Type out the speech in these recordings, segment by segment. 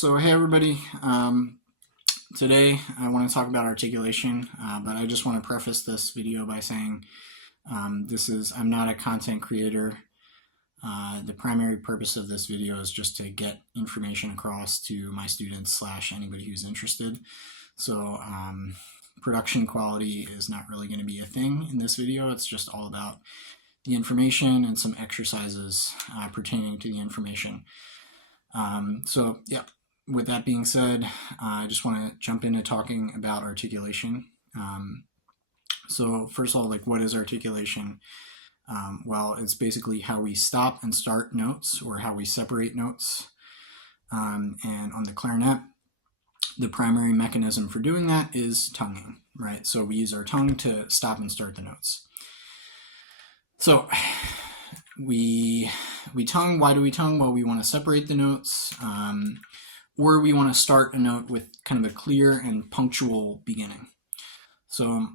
So hey everybody. Today I want to talk about articulation, but I just want to preface this video by saying I'm not a content creator. The primary purpose of this video is just to get information across to my students / anybody who's interested. So production quality is not really going to be a thing in this video. It's just all about the information and some exercises pertaining to the information. So yeah, with that being said, I just want to jump into talking about articulation. So first of all, what is articulation? Well, it's basically how we stop and start notes, or how we separate notes. And on the clarinet, the primary mechanism for doing that is tonguing, right? So we use our tongue to stop and start the notes. So we tongue. Why do we tongue? Well, we want to separate the notes, or we want to start a note with kind of a clear and punctual beginning. So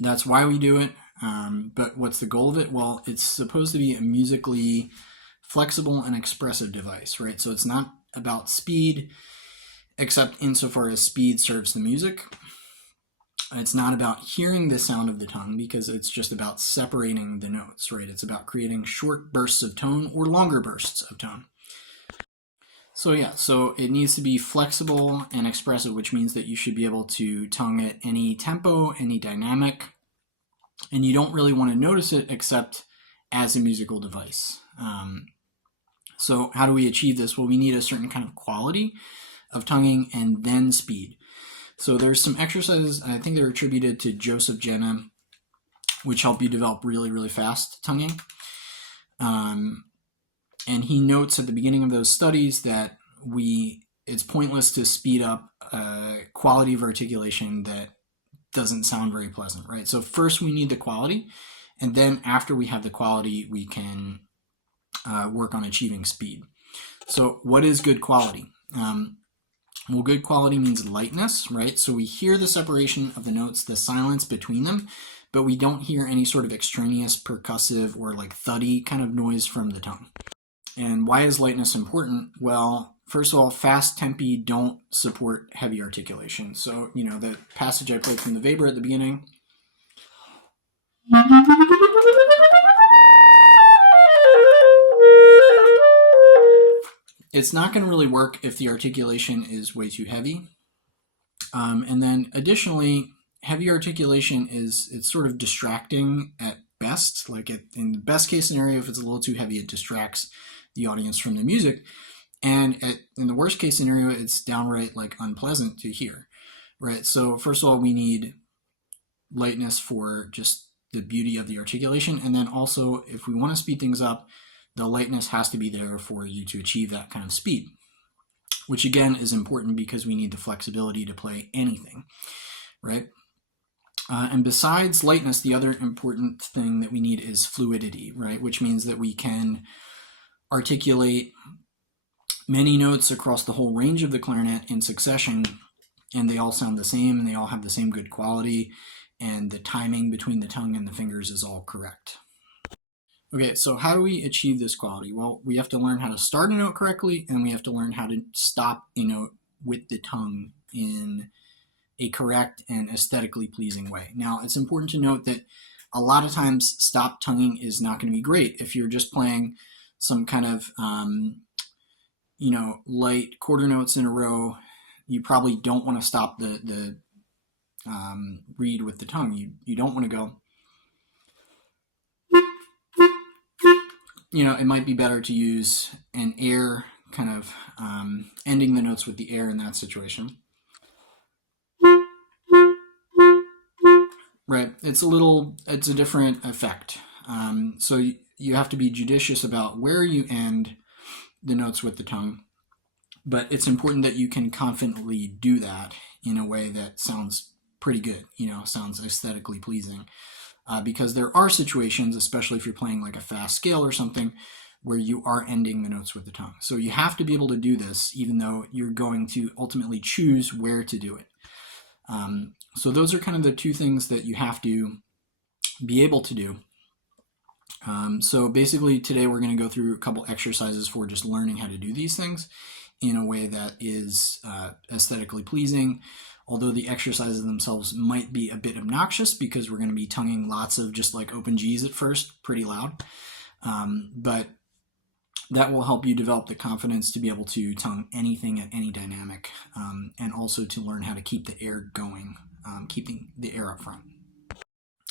that's why we do it. But what's the goal of it? Well, it's supposed to be a musically flexible and expressive device, right? So it's not about speed, except insofar as speed serves the music. It's not about hearing the sound of the tongue, because it's just about separating the notes, right? It's about creating short bursts of tone or longer bursts of tone. So yeah, so it needs to be flexible and expressive, which means that you should be able to tongue at any tempo, any dynamic, and you don't really want to notice it except as a musical device. So how do we achieve this? Well, we need a certain kind of quality of tonguing and then speed. So there's some exercises, I think they're attributed to Joseph Jenna, which help you develop really, really fast tonguing. And he notes at the beginning of those studies that it's pointless to speed up quality of articulation that doesn't sound very pleasant, right? So first we need the quality, and then after we have the quality, we can work on achieving speed. So what is good quality? Well, good quality means lightness, right? So we hear the separation of the notes, the silence between them, but we don't hear any sort of extraneous percussive or thuddy kind of noise from the tongue. And why is lightness important? Well, first of all, fast tempi don't support heavy articulation. So, the passage I played from the Weber at the beginning, it's not going to really work if the articulation is way too heavy. And then additionally, heavy articulation it's sort of distracting at best. In the best case scenario, if it's a little too heavy, it distracts the audience from the music. And in the worst case scenario, it's downright unpleasant to hear, right? So first of all, we need lightness for just the beauty of the articulation. And then also, if we want to speed things up, the lightness has to be there for you to achieve that kind of speed, which again is important because we need the flexibility to play anything, right? And besides lightness, the other important thing that we need is fluidity, right? Which means that we can articulate many notes across the whole range of the clarinet in succession, and they all sound the same, and they all have the same good quality, and the timing between the tongue and the fingers is all correct. Okay, so how do we achieve this quality? Well, we have to learn how to start a note correctly, and we have to learn how to stop a note with the tongue in a correct and aesthetically pleasing way. Now, it's important to note that a lot of times stop tonguing is not going to be great. If you're just playing some kind of, light quarter notes in a row, you probably don't want to stop the reed with the tongue. You don't want to go. It might be better to use an air kind of ending the notes with the air in that situation. Right, it's a different effect. So you have to be judicious about where you end the notes with the tongue, but it's important that you can confidently do that in a way that sounds pretty good, sounds aesthetically pleasing. Because there are situations, especially if you're playing a fast scale or something, where you are ending the notes with the tongue. So you have to be able to do this, even though you're going to ultimately choose where to do it. So those are kind of the two things that you have to be able to do. So basically today we're going to go through a couple exercises for just learning how to do these things. in a way that is aesthetically pleasing, although the exercises themselves might be a bit obnoxious because we're going to be tonguing lots of just like open G's at first, pretty loud. But that will help you develop the confidence to be able to tongue anything at any dynamic, and also to learn how to keep the air going, keeping the air up front.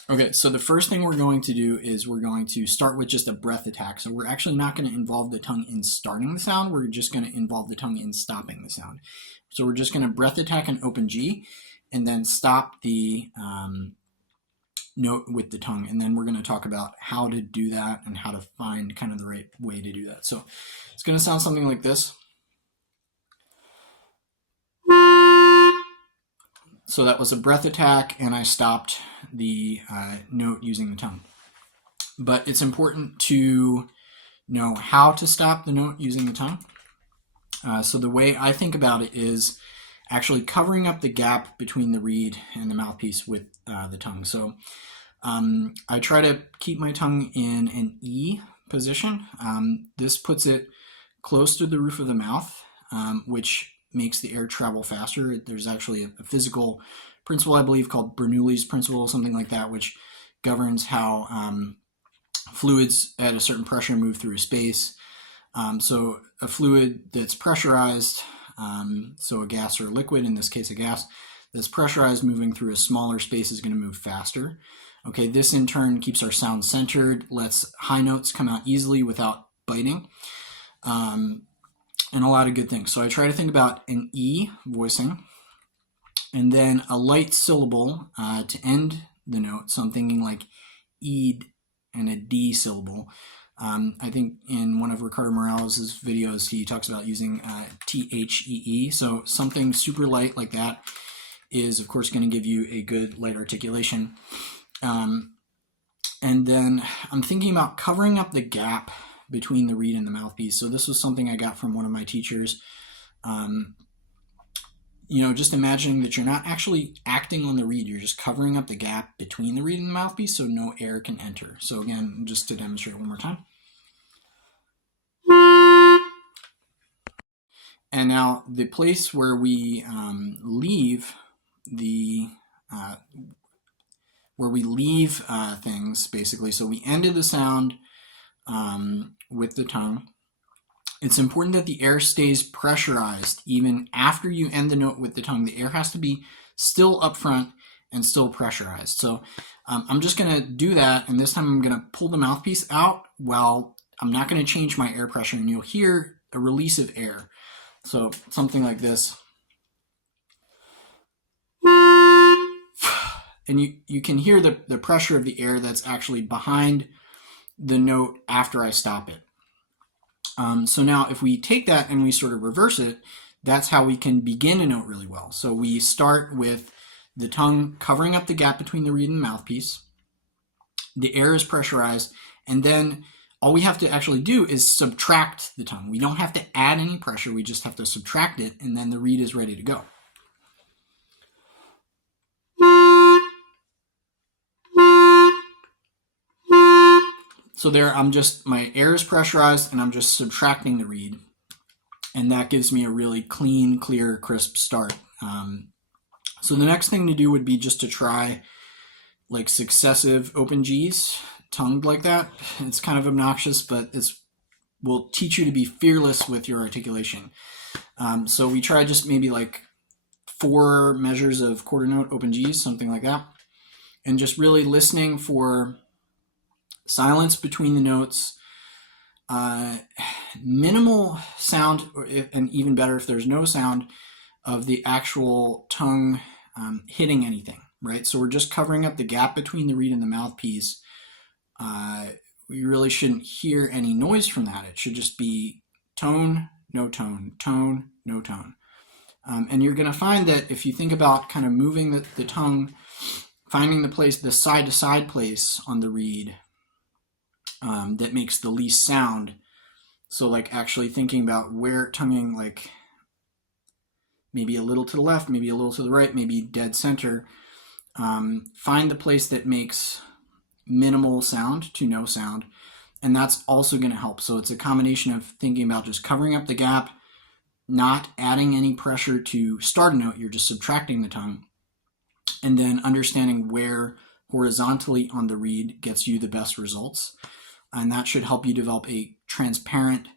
Okay, so the first thing we're going to do is we're going to start with just a breath attack. So we're actually not going to involve the tongue in starting the sound. We're just going to involve the tongue in stopping the sound. So we're just going to breath attack an open G and then stop the note with the tongue. And then we're going to talk about how to do that and how to find kind of the right way to do that. So it's going to sound something like this. So that was a breath attack, and I stopped the note using the tongue. But it's important to know how to stop the note using the tongue. So the way I think about it is actually covering up the gap between the reed and the mouthpiece with the tongue. So I try to keep my tongue in an E position. This puts it close to the roof of the mouth, which makes the air travel faster. There's actually a physical principle, I believe, called Bernoulli's principle, something like that, which governs how fluids at a certain pressure move through a space. So a fluid that's pressurized, so a gas or a liquid, in this case a gas, that's pressurized moving through a smaller space is going to move faster. Okay, this in turn keeps our sound centered, lets high notes come out easily without biting. And a lot of good things. So I try to think about an E voicing and then a light syllable to end the note. So I'm thinking like E and a D syllable. I think in one of Ricardo Morales' videos, he talks about using THEE. So something super light like that is, of course, going to give you a good light articulation. And then I'm thinking about covering up the gap between the reed and the mouthpiece. So this was something I got from one of my teachers. Just imagining that you're not actually acting on the reed, you're just covering up the gap between the reed and the mouthpiece so no air can enter. So again, just to demonstrate one more time. And now the place where we leave things, basically, so we ended the sound with the tongue. It's important that the air stays pressurized even after you end the note with the tongue. The air has to be still up front and still pressurized. So I'm just going to do that, and this time I'm going to pull the mouthpiece out while I'm not going to change my air pressure, and you'll hear a release of air. So something like this. And you can hear the pressure of the air that's actually behind the note after I stop it. So now if we take that and we sort of reverse it, that's how we can begin a note really well. So we start with the tongue covering up the gap between the reed and the mouthpiece. The air is pressurized, and then all we have to actually do is subtract the tongue. We don't have to add any pressure, we just have to subtract it, and then the reed is ready to go. So there, my air is pressurized and I'm just subtracting the reed. And that gives me a really clean, clear, crisp start. So the next thing to do would be just to try like successive open G's, tongued like that. It's kind of obnoxious, but it will teach you to be fearless with your articulation. So we try just maybe like 4 measures of quarter note open G's, something like that. And just really listening for silence between the notes, minimal sound, and even better if there's no sound of the actual tongue hitting anything, right? So we're just covering up the gap between the reed and the mouthpiece. We really shouldn't hear any noise from that. It should just be tone, no tone, tone, no tone. And you're going to find that if you think about kind of moving the tongue, finding the place, the side-to-side place on the reed, that makes the least sound. So like actually thinking about where tonguing, like maybe a little to the left, maybe a little to the right, maybe dead center. Find the place that makes minimal sound to no sound, and that's also going to help. So it's a combination of thinking about just covering up the gap not adding any pressure to start a note, you're just subtracting the tongue, and then understanding where horizontally on the reed gets you the best results. And that should help you develop a transparent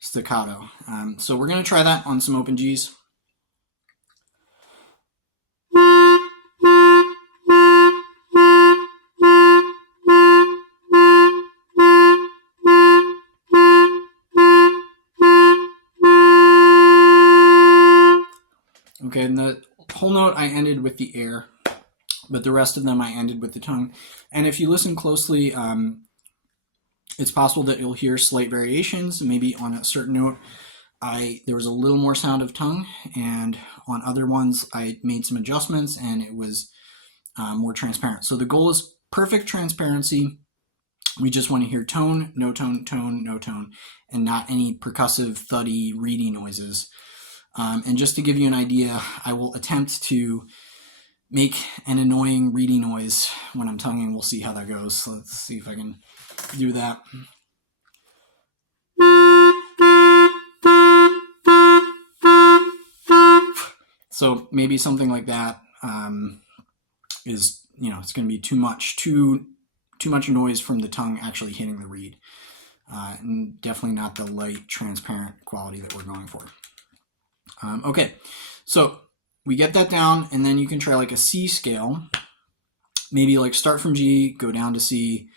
staccato. So we're going to try that on some open Gs. Okay, and the whole note I ended with the air, but the rest of them I ended with the tongue. And if you listen closely, it's possible that you'll hear slight variations. Maybe on a certain note, there was a little more sound of tongue, and on other ones, I made some adjustments and it was more transparent. So the goal is perfect transparency. We just want to hear tone, no tone, tone, no tone, and not any percussive, thuddy, reedy noises. And just to give you an idea, I will attempt to make an annoying reedy noise when I'm tonguing. We'll see how that goes. So let's see if I can do that. So maybe something like that is, it's going to be too much noise from the tongue actually hitting the reed. And definitely not the light, transparent quality that we're going for. Okay, so we get that down, and then you can try like a C scale. Maybe like start from G, go down to C,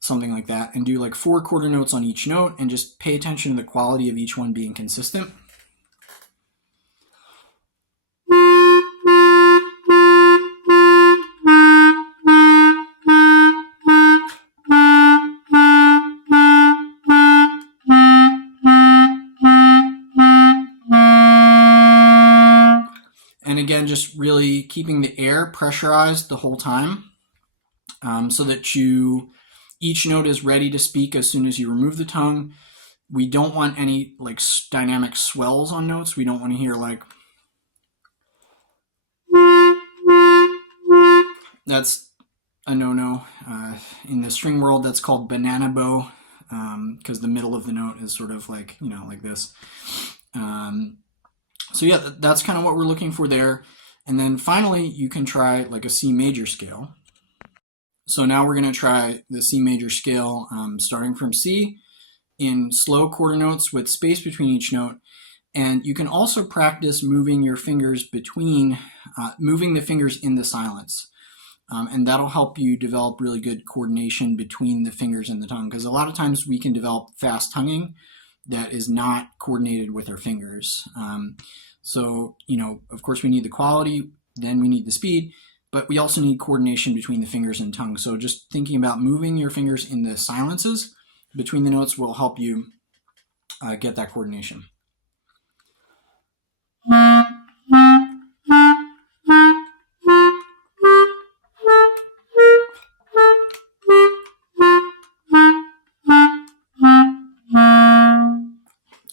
something like that, and do like 4 quarter notes on each note, and just pay attention to the quality of each one being consistent. And again, just really keeping the air pressurized the whole time, so that each note is ready to speak as soon as you remove the tongue. We don't want any like dynamic swells on notes. We don't want to hear like, that's a no-no. In the string world, that's called banana bow, because the middle of the note is sort of like, like this. So yeah, that's kind of what we're looking for there. And then finally, you can try like a C major scale. So now we're going to try the C major scale, starting from C in slow quarter notes with space between each note. And you can also practice moving your fingers moving the fingers in the silence. And that'll help you develop really good coordination between the fingers and the tongue, because a lot of times we can develop fast tonguing that is not coordinated with our fingers. So, of course we need the quality, then we need the speed, but we also need coordination between the fingers and tongue. So just thinking about moving your fingers in the silences between the notes will help you get that coordination.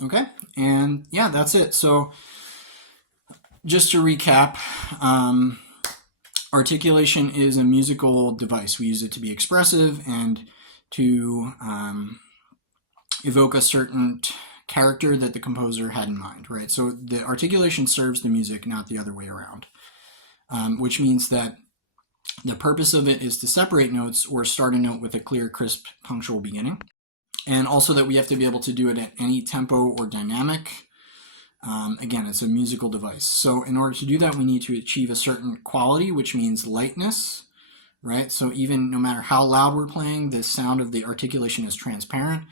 Okay, and yeah, that's it. So just to recap, articulation is a musical device. We use it to be expressive and to evoke a certain character that the composer had in mind, right? So the articulation serves the music, not the other way around, which means that the purpose of it is to separate notes or start a note with a clear, crisp, punctual beginning. And also that we have to be able to do it at any tempo or dynamic. Again, it's a musical device. So in order to do that, we need to achieve a certain quality, which means lightness, right? So even no matter how loud we're playing, the sound of the articulation is transparent.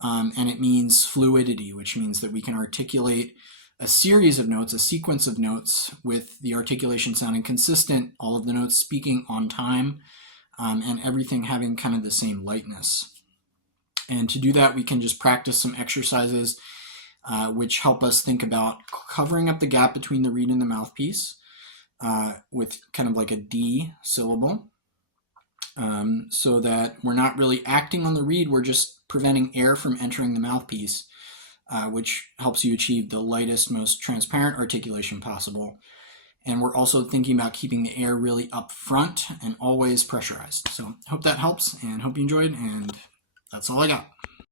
And it means fluidity, which means that we can articulate a series of notes, a sequence of notes with the articulation sounding consistent, all of the notes speaking on time, and everything having kind of the same lightness. And to do that, we can just practice some exercises which help us think about covering up the gap between the reed and the mouthpiece with kind of like a D syllable, so that we're not really acting on the reed, we're just preventing air from entering the mouthpiece, which helps you achieve the lightest, most transparent articulation possible. And we're also thinking about keeping the air really up front and always pressurized. So hope that helps, and hope you enjoyed, and that's all I got.